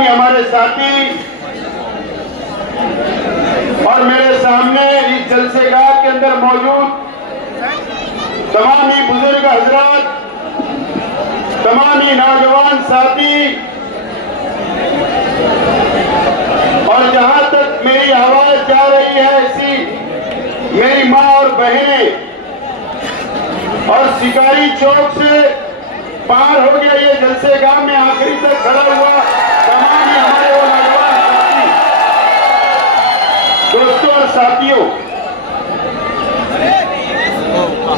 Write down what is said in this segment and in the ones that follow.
हमारे साथी और मेरे सामने इस जलसेगाह के अंदर मौजूद तमाम ही बुजुर्ग हजरात, तमाम ही नौजवान साथी और जहां तक मेरी आवाज जा रही है ऐसी मेरी माँ और बहनें, और शिकारी चौक से पार हो गया ये जलसेगाह में आखिरी तक खड़ा हुआ तमाम ही हमारे वो नौजवान साथी, दोस्तों और साथियों,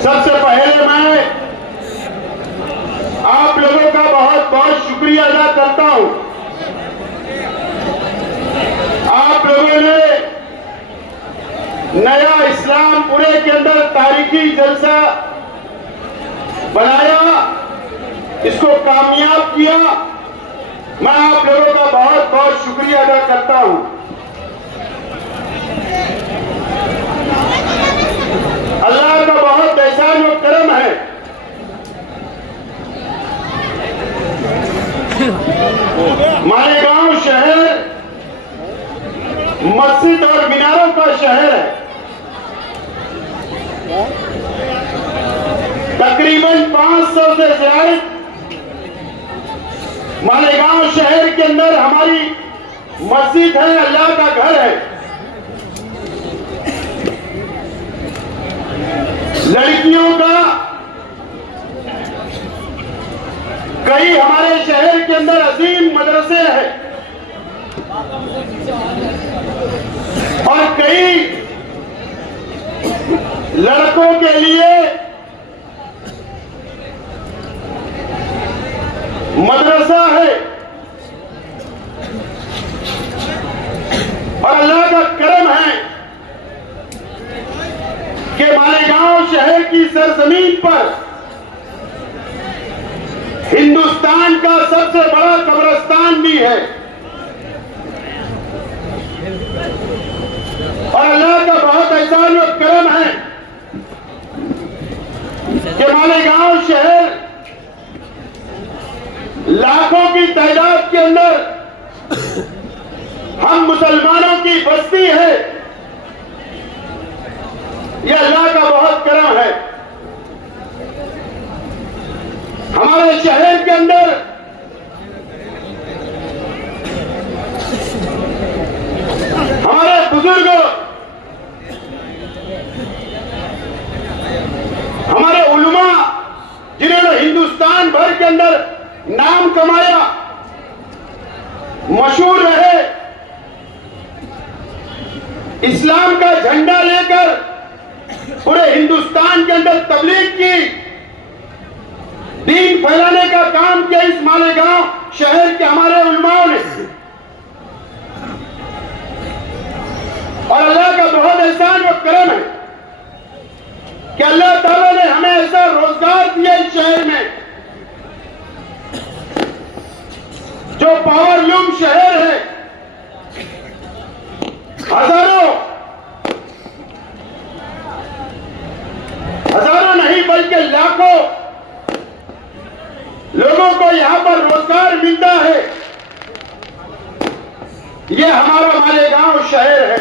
सबसे पहले मैं आप लोगों का बहुत बहुत शुक्रिया अदा करता हूं। आप लोगों ने नया इस्लामपुरे के अंदर तारीखी जलसा बनाया, इसको कामयाब किया। मैं आप लोगों का बहुत बहुत शुक्रिया अदा करता हूं। अल्लाह का बहुत एहसान और करम है। मालेगांव शहर मस्जिद और मीनारों का शहर है। तकरीबन 500 से ज्यादा मालेगांव शहर के अंदर हमारी मस्जिद है, अल्लाह का घर है। लड़कियों का कई हमारे शहर के अंदर अजीम मदरसे हैं और कई लड़कों के लिए मदरसा है। और अल्लाह का करम है कि मालेगांव शहर की सरजमीन पर हिंदुस्तान का सबसे बड़ा कब्रिस्तान भी है। और अल्लाह का बहुत एहसान और करम है कि मालेगांव शहर लाखों की तादाद के अंदर हम मुसलमानों की बस्ती है। यह अल्लाह का बहुत करम है। हमारे शहर के अंदर हमारे बुजुर्ग, हमारे उलमा जिन्होंने हिंदुस्तान भर के अंदर नाम कमाया, मशहूर रहे, इस्लाम का झंडा लेकर पूरे हिंदुस्तान के अंदर तबलीग की, दीन फैलाने का काम किया इस मालेगांव शहर के हमारे उलमाओं ने। और अल्लाह का बहुत एहसान और करम है कि अल्लाह ताला ने हमें ऐसा रोजगार दिया इस शहर में, जो पावरलूम शहर है। हजारों नहीं बल्कि लाखों लोगों को यहां पर रोजगार मिलता है। यह हमारा मालेगांव शहर है।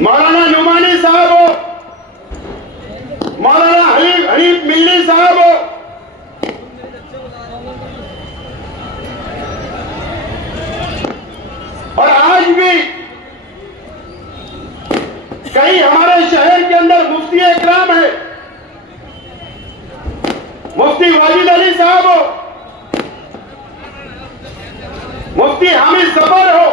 मौलाना नुमानी साहब हो, मौलाना हनीफ मिल्ली साहब हो, और आज भी कई हमारे शहर के अंदर मुफ्ती इकराम है, मुफ्ती वाजिद अली साहब हो, मुफ्ती हामिद जफर हो,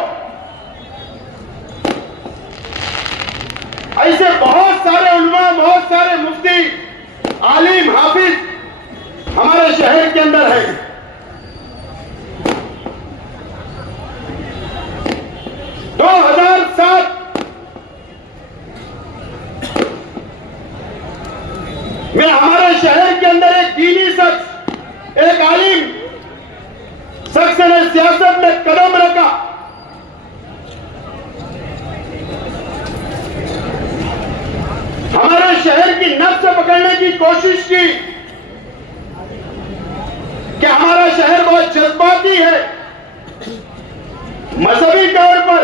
ऐसे बहुत सारे उलमा, बहुत सारे मुफ्ती, आलिम, हाफिज हमारे शहर के अंदर है। 2007 में हमारे शहर के अंदर एक दीनी शख्स, एक आलिम शख्स ने सियासत में कदम रखा पकड़ने की कोशिश की कि हमारा शहर बहुत जज्बाती है, मजहबी तौर पर,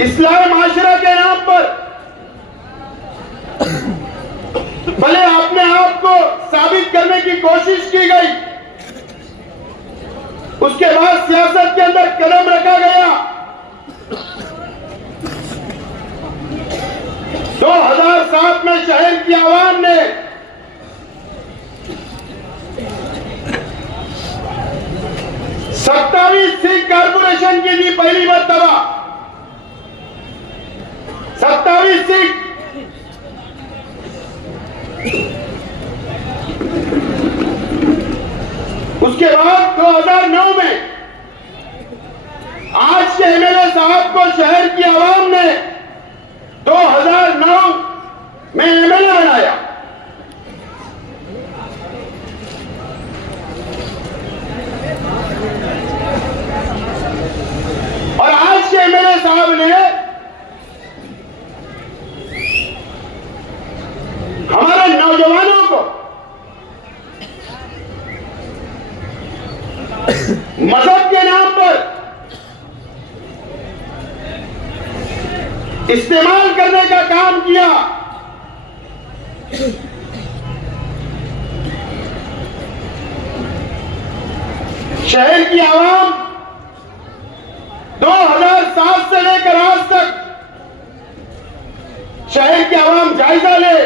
इस्लामी माशरा के नाम पर। भले अपने आप को साबित करने की कोशिश की गई, उसके बाद सियासत के अंदर कदम रखा गया। 2007 में शहर की आवाम ने सत्ताईस सीट कारपोरेशन की दी पहली मर्तबा, 27 सीट। उसके बाद 2009 में आज के एमएलए साहब को शहर की आवाम ने 2009 में एमएलए बनाया। और आज के एमएलए साहब ने हमारे नौजवानों को मजहब के नाम पर इस्तेमाल करने का काम किया। शहर की आवाम 2007 से लेकर आज तक शहर की आवाम जायजा ले,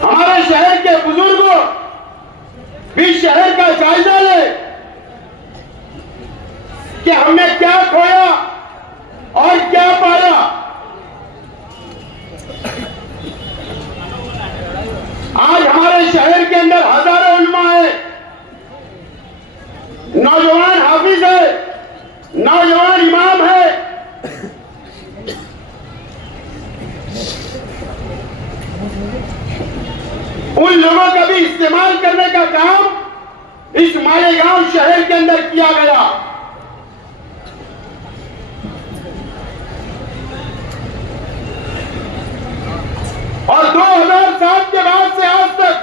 हमारे शहर के बुजुर्गों भी शहर का जायजा ले कि हमने क्या खोया और क्या पाया। आज हमारे शहर के अंदर हजारों उलमा है, नौजवान हाफिज है, नौजवान इमाम है। उन लोगों का भी इस्तेमाल करने का काम इस मालेगांव शहर के अंदर किया गया। और 2007 के बाद से आज तक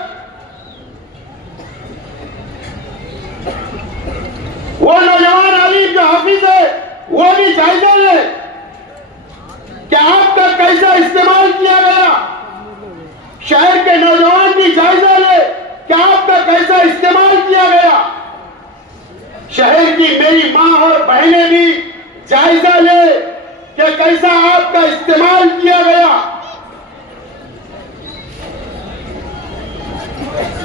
वो नौजवान आलिम जो हाफिज है वो भी जायजा ले कि आपका कैसा इस्तेमाल किया गया। शहर के नौजवान भी जायजा ले कि आपका कैसा इस्तेमाल किया गया। शहर की मेरी मां और बहनें भी जायजा ले कि कैसा आपका इस्तेमाल किया गया।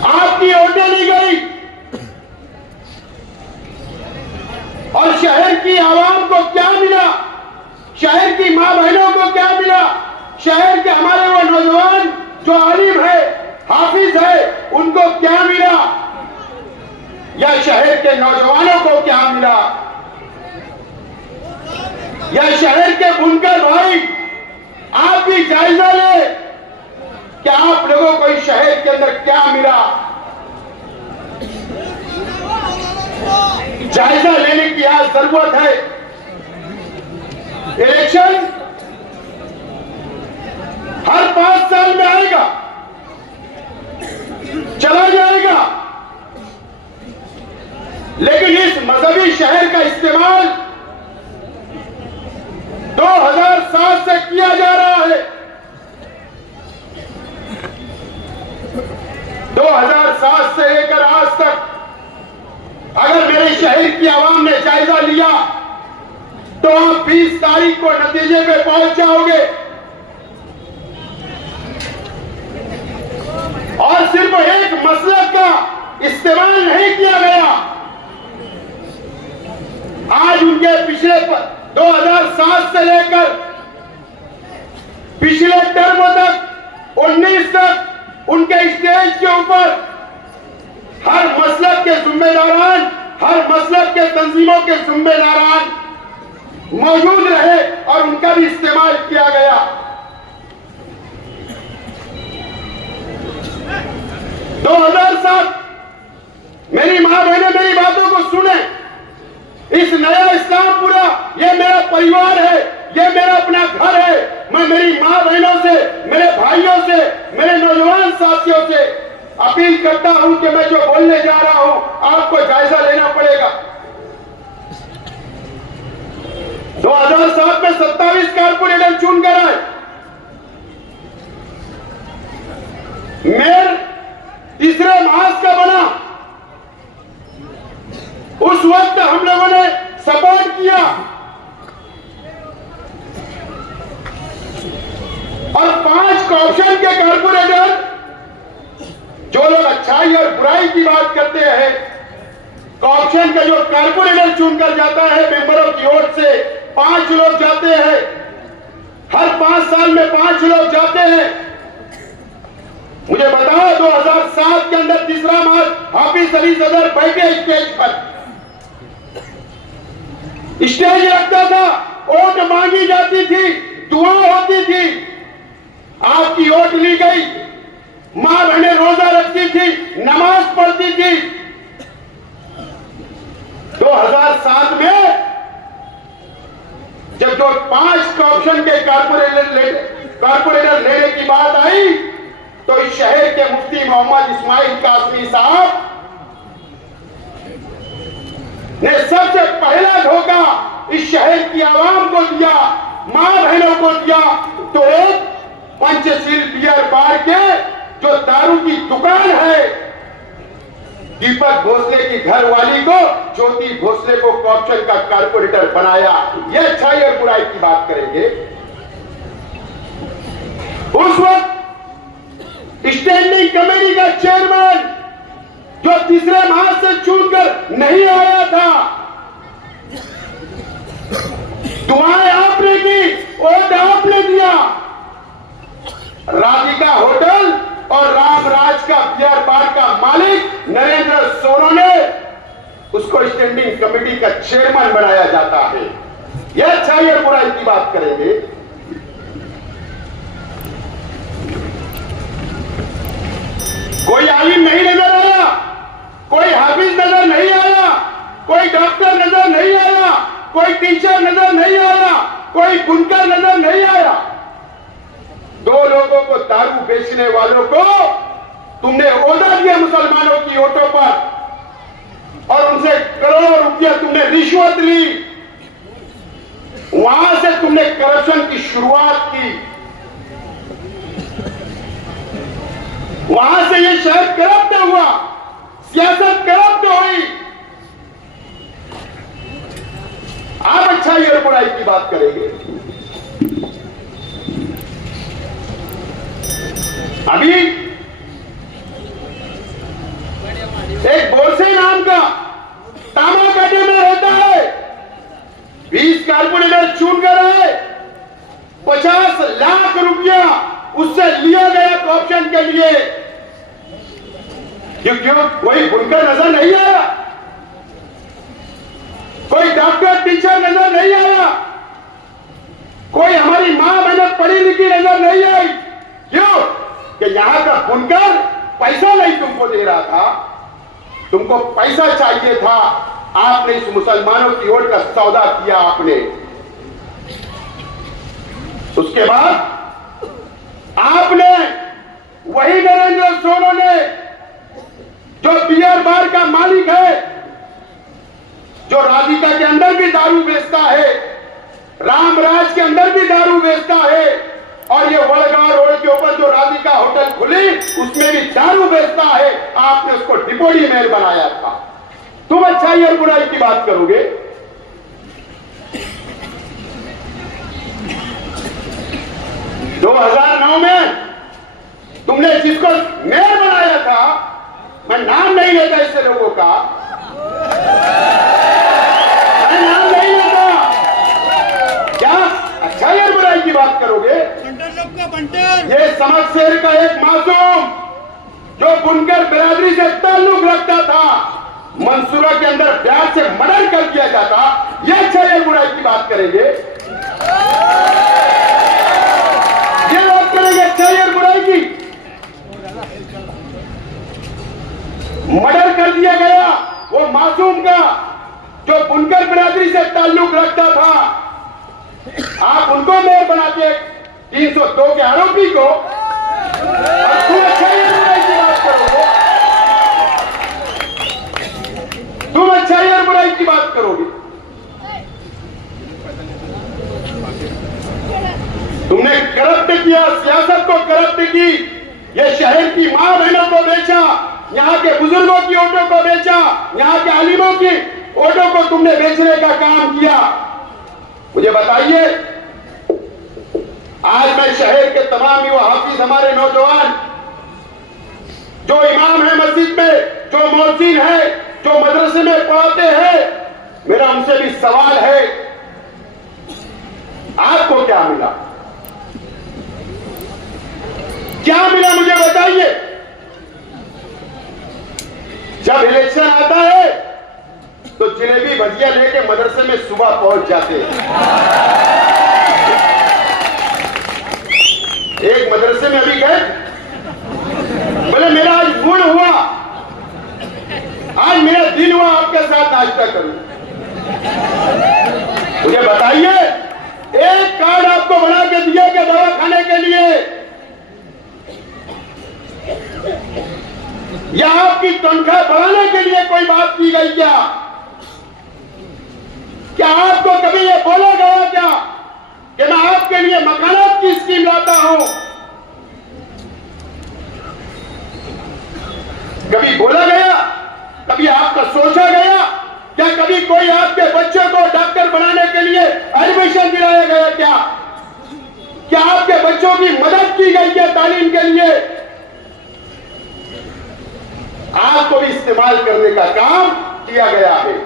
आपकी वोटें ली गई और शहर की आवाम को क्या मिला, शहर की मां बहनों को क्या मिला, शहर के हमारे वो नौजवान जो आलिम है, हाफिज है, उनको क्या मिला, या शहर के नौजवानों को क्या मिला, या शहर के बुनकर भाई आप भी जायजा ले कि आप लोगों को इस शहर के अंदर क्या मिला। जायजा लेने की आज जरूरत है। इलेक्शन हर 5 साल में आएगा, चला जाएगा, लेकिन इस मजहबी शहर का इस्तेमाल 2007 से किया जा रहा है। 2007 से लेकर आज तक अगर मेरे शहर की आवाम ने जायजा लिया तो आप 20 तारीख को नतीजे पे पहुंच जाओगे। और सिर्फ एक मसलक का इस्तेमाल नहीं किया गया। आज उनके पिछले 2007 से लेकर पिछले टर्म तक 19 तक उनके स्टेज के ऊपर हर मसलक के जिम्मेदारान, हर मसलक के तंजीमों के जिम्मेदारान मौजूद रहे और उनका भी इस्तेमाल किया गया। 2007 मेरी मां बहनें मेरी बातों को सुने। इस नया इस्लामपुरा ये मेरा परिवार है, ये मेरा अपना घर है। मैं मेरी मां बहनों से, मेरे भाइयों से, मेरे नौजवान साथियों से अपील करता हूं कि मैं जो बोलने जा रहा हूं आपको जायजा लेना पड़ेगा। 2007 में 27 कारपोरेटर चुनकर आए। मेयर तीसरे मास का बना। उस वक्त हम लोगों ने सपोर्ट किया और 5 करप्शन के कारपोरेटर, जो लोग अच्छाई और बुराई की बात करते हैं, करप्शन का जो कारपोरेटर चुनकर जाता है मेंबरों की ओर से 5 लोग जाते हैं। हर 5 साल में 5 लोग जाते हैं। मुझे बताओ 2007 के अंदर तीसरा मार्च हाफिज अली सदर बैठे स्टेज पर, स्टेज रखता था, वोट मांगी जाती थी, दुआ होती थी, आपकी वोट ली गई, मां बहनें रोजा रखती थी, नमाज पढ़ती थी। 2007 में जब जो 5 करप्शन के कारपोरेटर लेने की बात आई तो इस शहर के मुफ्ती मोहम्मद इस्माइल कासमी साहब ने सबसे पहला धोखा इस शहर की आवाम को दिया, मां बहनों को दिया। तो एक पंचशील बियर बार के जो दारू की दुकान है, दीपक भोसले की घरवाली को, ज्योति भोसले को करप्शन का कारपोरेटर बनाया। यह अच्छाई और बुराई की बात करेंगे। उस वक्त स्टैंडिंग कमेटी का चेयरमैन जो तीसरे माह से चुनकर नहीं आया था, दुआएं आपने की, वोट आपने दिया। राधिका होटल और रामराज का बियर बार का मालिक नरेंद्र सोनो ने उसको स्टैंडिंग कमेटी का चेयरमैन बनाया जाता है। यह अच्छाई और बुराई की बात करेंगे। कोई आलिम नहीं नजर आया, कोई हाफिज नजर नहीं आया, कोई डॉक्टर नजर नहीं आया, कोई टीचर नजर नहीं आया, कोई बुनकर नजर नहीं आया। 2 लोगों को, दारू बेचने वालों को तुमने ओहदा दिया मुसलमानों की वोटों पर और उनसे करोड़ों रुपया तुमने रिश्वत ली। वहां से तुमने करप्शन की शुरुआत की। वहां से ये शहर करप्ट हुआ, सियासत करप्ट हुई। आप अच्छाई और बुराई की बात करेंगे। अभी एक बोरसे नाम का तामाकाटे में रहता है, 20 कारपोरेटर चुन कर आए, 50 लाख रुपया उससे लिया गया करप्शन के लिए। क्यों कोई बुनकर नजर नहीं आया, कोई डॉक्टर टीचर नजर नहीं आया, कोई हमारी मां बहन पढ़ी लिखी नजर नहीं आई। क्यों कि यहां का बुनकर पैसा नहीं तुमको दे रहा था, तुमको पैसा चाहिए था। आपने इस मुसलमानों की वोट का सौदा किया आपने। उसके बाद आपने वही नरेंद्र सोनो ने, जो बियर बार का मालिक है, जो राधिका के अंदर भी दारू बेचता है, रामराज के अंदर भी दारू बेचता है, और ये वड़गांव रोड के ऊपर जो राधिका होटल खुली उसमें भी दारू बेचता है। आपने उसको डिप्टी मेयर बनाया था। तुम अच्छाई और बुराई की बात करोगे। दो 2009 में तुमने जिसको मेयर बनाया था, मैं नाम नहीं लेता ऐसे लोगों का, मैं नाम नहीं लेता। क्या अच्छाई और बुराई की बात करोगे? ये समझ शहर का एक मासूम जो बुनकर बिरादरी से ताल्लुक रखता था, मंसूरा के अंदर प्यार से मर्डर कर दिया जाता। ये अच्छाई और बुराई की बात करेंगे। ये बात करेंगे अच्छाई और बुराई की। मर्डर कर दिया गया वो मासूम का जो बुनकर बिरादरी से ताल्लुक रखता था। आप उनको मेयर बनाते 302 के आरोपी को, और तुम अच्छाई और बुराई की बात करोगे, तुम अच्छाई और बुराई की बात करोगे। तुमने करप्ट किया, सियासत को करप्ट की, ये शहर की मां बहनों को बेचा, यहाँ के बुजुर्गों की वोटों को बेचा, यहाँ के आलिमों की वोटों को तुमने बेचने का काम किया। मुझे बताइए, आज मैं शहर के तमाम युवा हाफिज, हमारे नौजवान जो इमाम है मस्जिद में, जो मौलवीन है, जो मदरसे में पढ़ाते हैं, मेरा उनसे भी सवाल है, आपको क्या मिला? क्या मिला मुझे बताइए। जब इलेक्शन आता है तो जलेबी भजिया लेके मदरसे में सुबह पहुंच जाते हैं। एक मदरसे में अभी गए, बोले मेरा आज मूड हुआ, आज मेरा दिन हुआ आपके साथ नाश्ता करूं। मुझे बताइए, एक कार्ड आपको बना के दिया कि दवा खाने के लिए, या आपकी तनख्वाह बढ़ाने के लिए कोई बात की गई क्या? क्या आपको कभी यह बोला गया क्या कि मैं आपके लिए मकानात की स्कीम लाता हूं? कभी बोला गया? कभी आपका सोचा गया? क्या कभी कोई आपके बच्चों को डॉक्टर बनाने के लिए एडमिशन दिलाया गया क्या? क्या आपके बच्चों की मदद की गई है तालीम के लिए? आपको भी इस्तेमाल करने का काम किया गया है।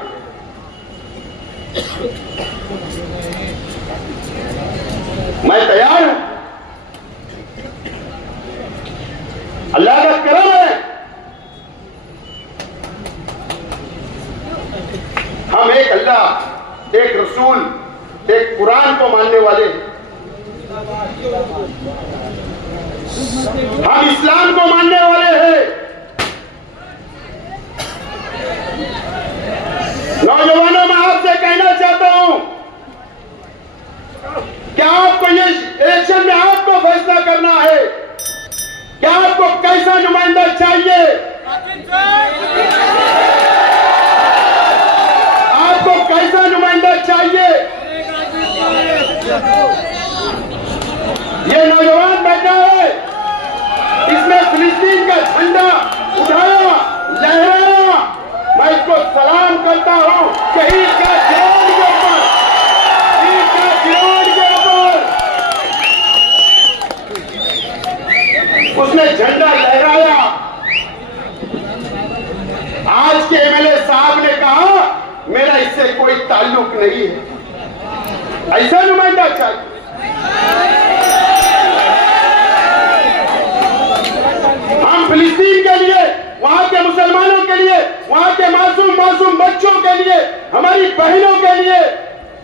मैं तैयार हूं, अल्लाह का करम है, हम एक अल्लाह, एक रसूल, एक कुरान को मानने वाले, हम इस्लाम को मानने वाले हैं। नौजवानों, मैं आपसे कहना चाहता हूं, क्या आपको ये इलेक्शन में आपको फैसला करना है, क्या आपको कैसा नुमाइंदा चाहिए? आपको कैसा नुमाइंदा चाहिए? ये नौजवान बैठा है, इसने फिलिस्तीन का झंडा उठाया, लहराया, मैं इसको सलाम करता हूं। शहीद का जवान के ऊपर, शहीद का जवान के ऊपर उसने झंडा लहराया। आज के एमएलए साहब ने कहा मेरा इससे कोई ताल्लुक नहीं है, ऐसा नुमाइंदा चाहिए। हम फिलिस्तीन के लिए, वहां के मुसलमानों के लिए, वहां के मासूम बच्चों के लिए, हमारी बहनों के लिए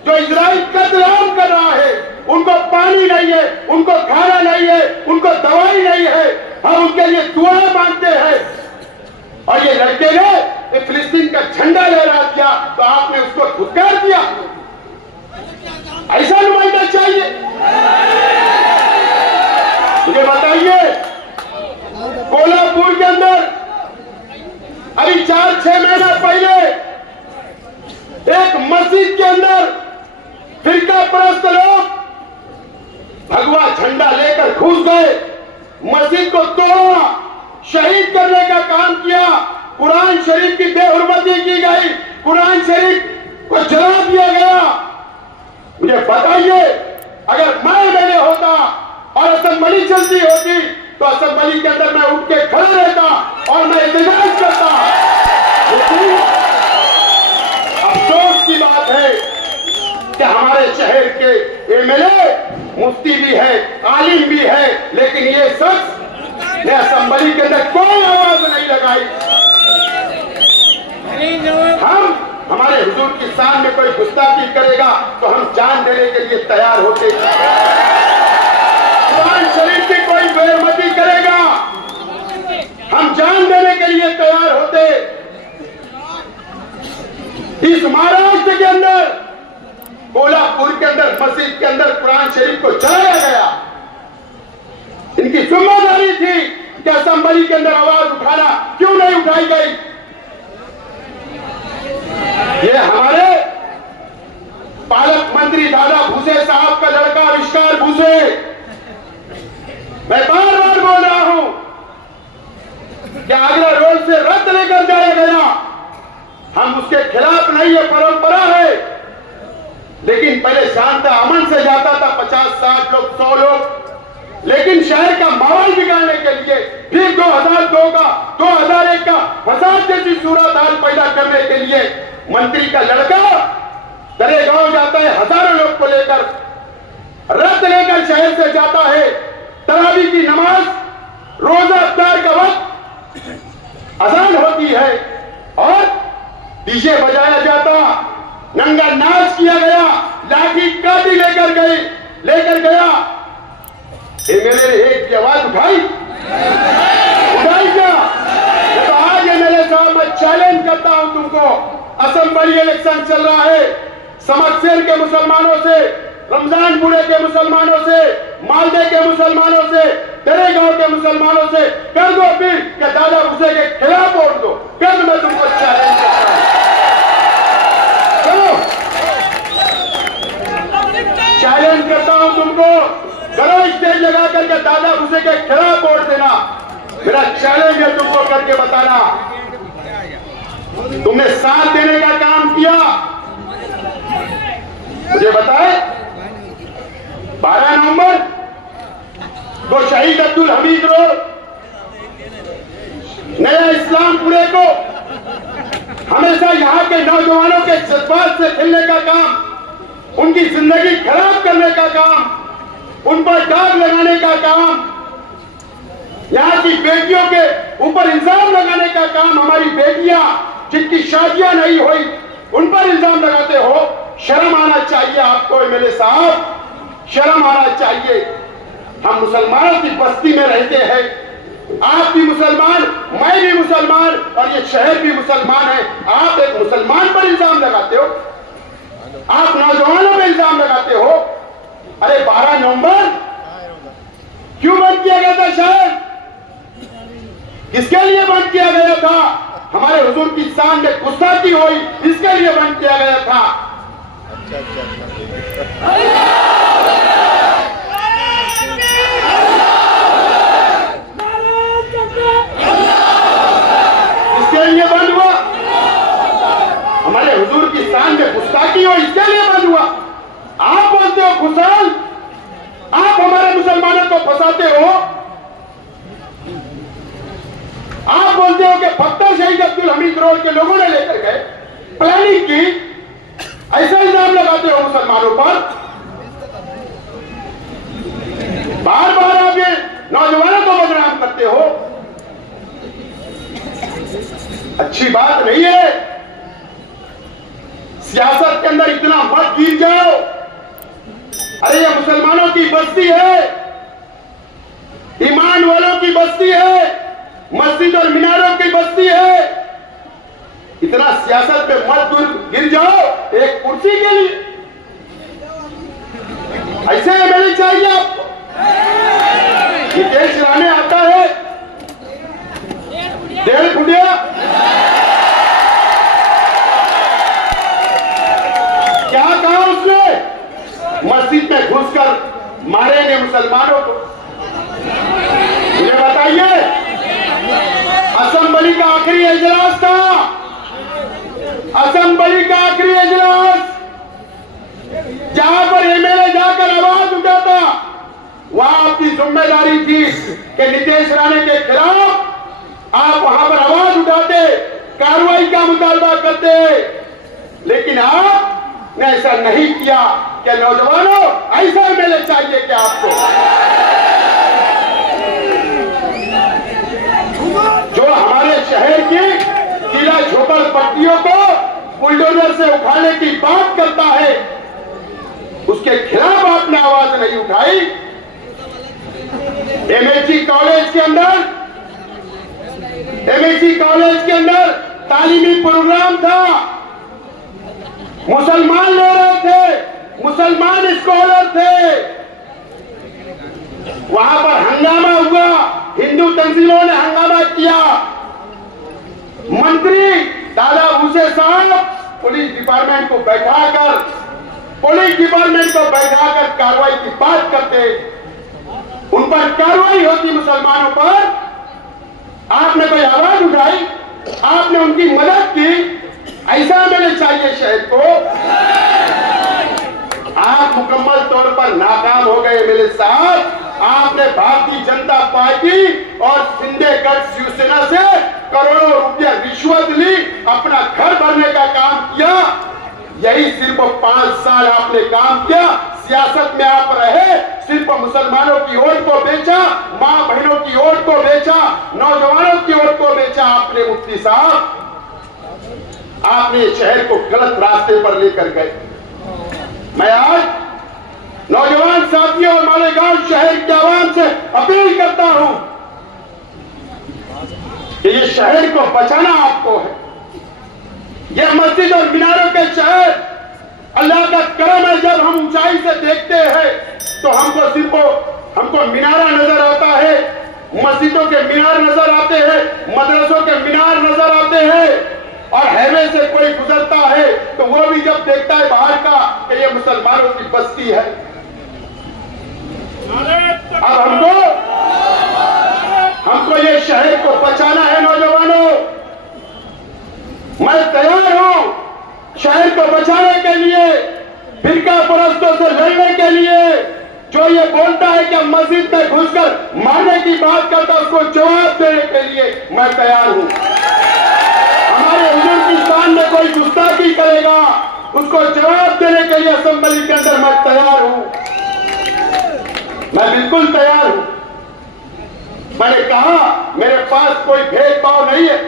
जो इजराइल कत्लेआम कर रहा है, उनको पानी नहीं है, उनको खाना नहीं है, उनको दवाई नहीं है, हम उनके लिए दुआएं मांगते हैं। और ये लड़के ने फिलिस्तीन का झंडा लहरा दिया तो आपने उसको धुतकार दिया। ऐसा नुमाइंदा चाहिए? मुझे बताइए, कोल्हापुर के अंदर अभी 4-6 महीना पहले एक मस्जिद के अंदर फिरका परस्त लोग भगवा झंडा लेकर घुस गए, मस्जिद को तोड़ा, शहीद करने का काम किया, कुरान शरीफ की बेहुरमती की गई, कुरान शरीफ को जला दिया गया। मुझे बताइए, अगर मैंने होता और असेंबली चलती होती तो असेंबली के अंदर मैं उठ के खड़ा रहता और मैं एहतजाज करता। लेकिन अफसोस की बात है कि हमारे शहर के एमएलए मुफ्ती भी है, आलिम भी है, लेकिन ये शख्स ने असेंबली के अंदर कोई आवाज नहीं लगाई। हमारे हुजूर की शान में कोई गुस्ताखी करेगा तो हम जान देने के लिए तैयार होते। कुरान शरीफ की कोई बेहरमती करेगा, हम जान देने के लिए तैयार होते। इस महाराष्ट्र के अंदर, कोल्हापुर के अंदर मस्जिद के अंदर कुरान शरीफ को जलाया गया, कि असेंबली के अंदर आवाज उठाना क्यों नहीं उठाई गई। ये हमारे पालक मंत्री दादा भूसे साहब का लड़का आविष्कार भूसे, मैं बार बार बोल रहा हूं कि आगरा रोड से रद्द लेकर जाया गया, हम उसके खिलाफ नहीं, ये परंपरा है। लेकिन पहले शांता अमन से जाता था 50-60 लोग, 100 लोग, लेकिन शहर का माहौल बिगाड़ने के लिए फिर 2002 का 2001 का फसाद जैसी सूरत हाल पैदा करने के लिए मंत्री का लड़का दरे गांव जाता है, हजारों लोग को लेकर रद्द लेकर शहर से जाता है। तरावी की नमाज, रोजा अफ्तार का वक्त अजान होती है और डीजे बजाया जाता, नंगा नाच किया गया, लाठी काटी लेकर गया। एमएलए ने एक की आवाज उठाई क्या? तो आज एमएलए साहब मैं चैलेंज करता हूं तुमको, असेंबली इलेक्शन चल रहा है, समकसेर के मुसलमानों से, रमजानपुरे के मुसलमानों से, मालदे के मुसलमानों से, दरेगांव के मुसलमानों से कर दो अपील कि दादा भूसे के खिलाफ वोट दो। कर मैं तुमको चैलेंज करता हूं, चलो चैलेंज करता हूं तुमको, करो स्टेज लगा करके दादा भूसे के खिलाफ वोट देना। मेरा चैलेंज है तुमको करके बताना। तुमने साथ देने का काम किया, मुझे बताए 12 नवंबर को शहीद अब्दुल हमीद रोड, नया इस्लामपुरे को हमेशा यहां के नौजवानों के जज्बात से खेलने का काम, उनकी जिंदगी खराब करने का काम, उन पर दाग लगाने का काम, यहां की बेटियों के ऊपर इल्जाम लगाने का काम, हमारी बेटियां जिनकी शादियां नहीं हुई उन पर इल्जाम लगाते हो। शर्म आना चाहिए आपको एमएलए साहब, शर्म आना चाहिए। हम मुसलमानों की बस्ती में रहते हैं, आप भी मुसलमान, मैं भी मुसलमान और ये शहर भी मुसलमान है। आप एक मुसलमान पर इल्जाम लगाते हो, आप नौजवानों पर इल्जाम लगाते हो। अरे 12 नवंबर क्यों बंद किया गया था शहर? किसके लिए बंद किया गया था? हमारे हुजूर की शान में गुस्ताखी हुई, इसके लिए बंद किया गया था। इसके लिए बंद हुआ, हमारे हुजूर की शान में गुस्ताखी हुई, इसके लिए बंद हुआ। आप बोलते हो खुशहाल, आप हमारे मुसलमानों को फंसाते हो। आप बोलते हो कि पत्थर शहीद अब्दुल हमीद रोड के लोगों ने लेकर गए, प्लानिंग की, ऐसा इल्जाम लगाते हो मुसलमानों पर। बार बार आप ये नौजवानों को बदनाम करते हो, अच्छी बात नहीं है। सियासत के अंदर इतना मत गिर जाओ। अरे ये मुसलमानों की बस्ती है, ईमान वालों की बस्ती है, मस्जिद और मीनारों की बस्ती है। इतना सियासत पे मत गिर जाओ एक कुर्सी के लिए। ऐसे एमएलए चाहिए आपको? नितेश राणे आता है, डेढ़ फुटिया, क्या कहा उसने? मस्जिद में घुसकर मारेंगे मुसलमानों को। मुझे बताइए, असेंबली का आखिरी इजलास था, असेंबली का आखिरी इजलास, जहां पर एमएलए जाकर आवाज उठाता, वहां आपकी जिम्मेदारी थी कि नितेश राणे के खिलाफ आप वहां पर आवाज उठाते, कार्रवाई का मुतालबा करते। लेकिन आपने ऐसा नहीं किया। क्या नौजवानों, ऐसा एमएलए चाहिए क्या आपको? जो हमारे शहर की किला झोपड़पट्टियों को बुलडोजर से उखाड़ने की बात करता है, उसके खिलाफ आपने आवाज नहीं उठाई। एमएससी कॉलेज के अंदर तालीमी प्रोग्राम था, मुसलमान ले रहे थे, मुसलमान स्कॉलर थे, वहां पर हंगामा हुआ, हिंदू हिंदू तंजीमों ने हंगामा किया। मंत्री दादा भूसे साहब पुलिस डिपार्टमेंट को बैठाकर कार्रवाई की बात करते, उन पर कार्रवाई होती, मुसलमानों पर आपने कोई आवाज उठाई, आपने उनकी मदद की। ऐसा मैंने चाहिए शहर को। आप मुकम्मल तौर पर नाकाम हो गए मेरे साथ। आपने भारतीय जनता पार्टी और शिंदे गढ़ शिवसेना से करोड़ों रुपया रिश्वत ली, अपना घर भरने का काम किया। यही सिर्फ 5 साल आपने काम किया। सियासत में आप रहे, सिर्फ मुसलमानों की वोट को बेचा, मां बहनों की वोट को बेचा, नौजवानों की वोट को बेचा आपने। मुफ्ती साहब, आपने शहर को गलत रास्ते पर लेकर गए। मैं आज नौजवान साथियों और मालेगांव शहर के आवाम से अपील करता हूं कि ये शहर को बचाना आपको है। ये मस्जिद और मीनारों के शहर अल्लाह का करम है। जब हम ऊंचाई से देखते हैं तो हमको मीनारा नजर आता है, मस्जिदों के मीनार नजर आते हैं, मदरसों के मीनार नजर आते हैं। और हाईवे से कोई गुजरता है तो वो भी जब देखता है बाहर का कि ये मुसलमानों की बस्ती है। अब हमको ये शहर को बचाना है। नौजवानों, मैं तैयार हूं शहर को बचाने के लिए, फिरका परस्तों से लड़ने के लिए। जो ये बोलता है कि मस्जिद में घुसकर मारने की बात करता है, उसको जवाब देने के लिए मैं तैयार हूं। हमारे हुजूर की शान में कोई गुस्ताखी करेगा, उसको जवाब देने के लिए असेंबली के अंदर मैं तैयार हूं। मैं बिल्कुल तैयार हूं। मैंने कहा मेरे पास कोई भेदभाव नहीं है,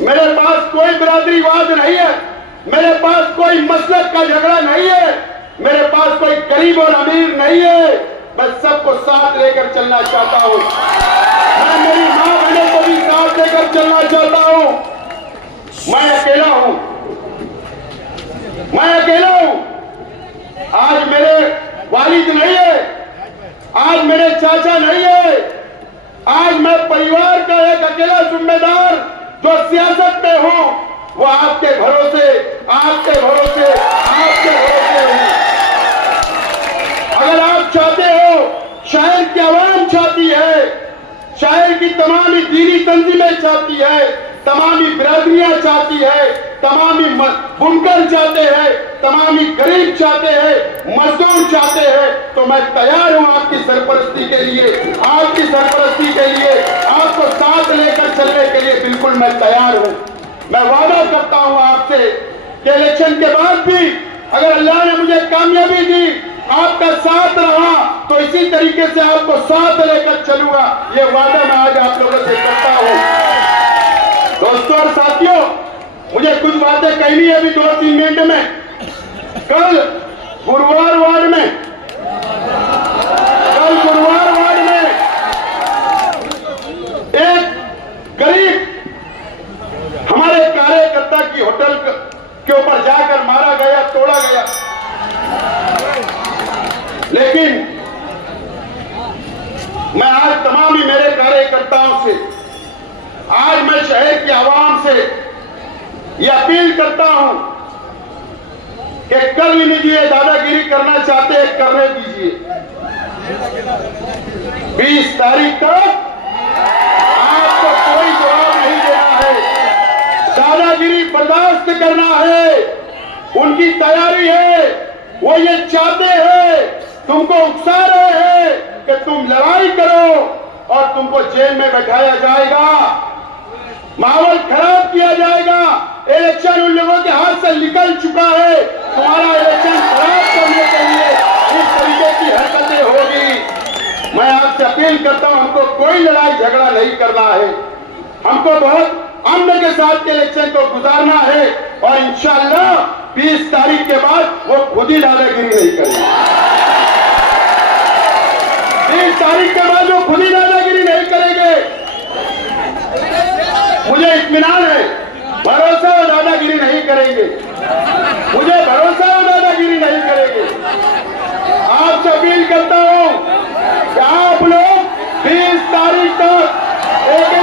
मेरे पास कोई बिरादरीवाद नहीं है, मेरे पास कोई मसलक का झगड़ा नहीं है, मेरे पास कोई गरीब और अमीर नहीं है। मैं सबको साथ लेकर चलना चाहता हूं। मैं मेरी मां बहनों को भी साथ लेकर चलना चाहता हूं। मैं अकेला हूं, मैं अकेला हूं। आज मेरे वालिद नहीं है, आज मेरे चाचा नहीं है। आज मैं परिवार का एक अकेला जिम्मेदार जो सियासत में हूं, वो आपके भरोसे हूं। अगर आप चाहते हो, शहर की आवाम चाहती है, शहर की तमामी दीनी तंजीमें चाहती है, तमामी बिरादरियां चाहती है, तमामी बुनकर चाहते हैं, तमामी गरीब चाहते हैं, मजदूर चाहते हैं, तो मैं तैयार हूं आपकी सरपरस्ती के लिए, आपको साथ लेकर चलने के लिए बिल्कुल मैं तैयार हूं। मैं वादा करता हूं आपसे कि इलेक्शन के बाद भी अगर अल्लाह ने मुझे कामयाबी दी, आपका साथ रहा, तो इसी तरीके से आपको साथ लेकर चलूंगा। ये वादा मैं आज आप लोगों से करता हूं। दोस्तों और साथियों, मुझे कुछ बातें कहनी है अभी 2-3 मिनट में। कल गुरुवार वार्ड में एक गरीब हमारे कार्यकर्ता की होटल के ऊपर जाकर मारा गया, तोड़ा गया। लेकिन मैं आज तमाम ही मेरे कार्यकर्ताओं से, आज मैं शहर की आवाम से यह अपील करता हूं कि कर लीजिए, दादागिरी करना चाहते हैं करने दीजिए। 20 तारीख तक आपको कोई जवाब नहीं देना है, दादागिरी बर्दाश्त करना है। उनकी तैयारी है, वो ये चाहते हैं, तुमको उकसा रहे हैं कि तुम लड़ाई करो और तुमको जेल में बैठाया जाएगा, माहौल खराब किया जाएगा। इलेक्शन उन लोगों के हाथ से निकल चुका है, तुम्हारा इलेक्शन खराब करने के लिए इस तरीके की हरकतें होगी। मैं आपसे अपील करता हूं, हमको कोई लड़ाई झगड़ा नहीं करना है, हमको बहुत अमन के साथ के इलेक्शन को गुजारना है। और इंशाअल्लाह 20 तारीख के बाद वो खुद ही दादागिरी नहीं करेंगे। 20 तारीख के बाद वो खुद ही दादागिरी नहीं करेंगे। मुझे इत्मीनान है, भरोसा है दादागिरी नहीं करेंगे, मुझे भरोसा है दादागिरी नहीं करेंगे। आपसे अपील करता हूं कि आप लोग 20 तारीख तक एक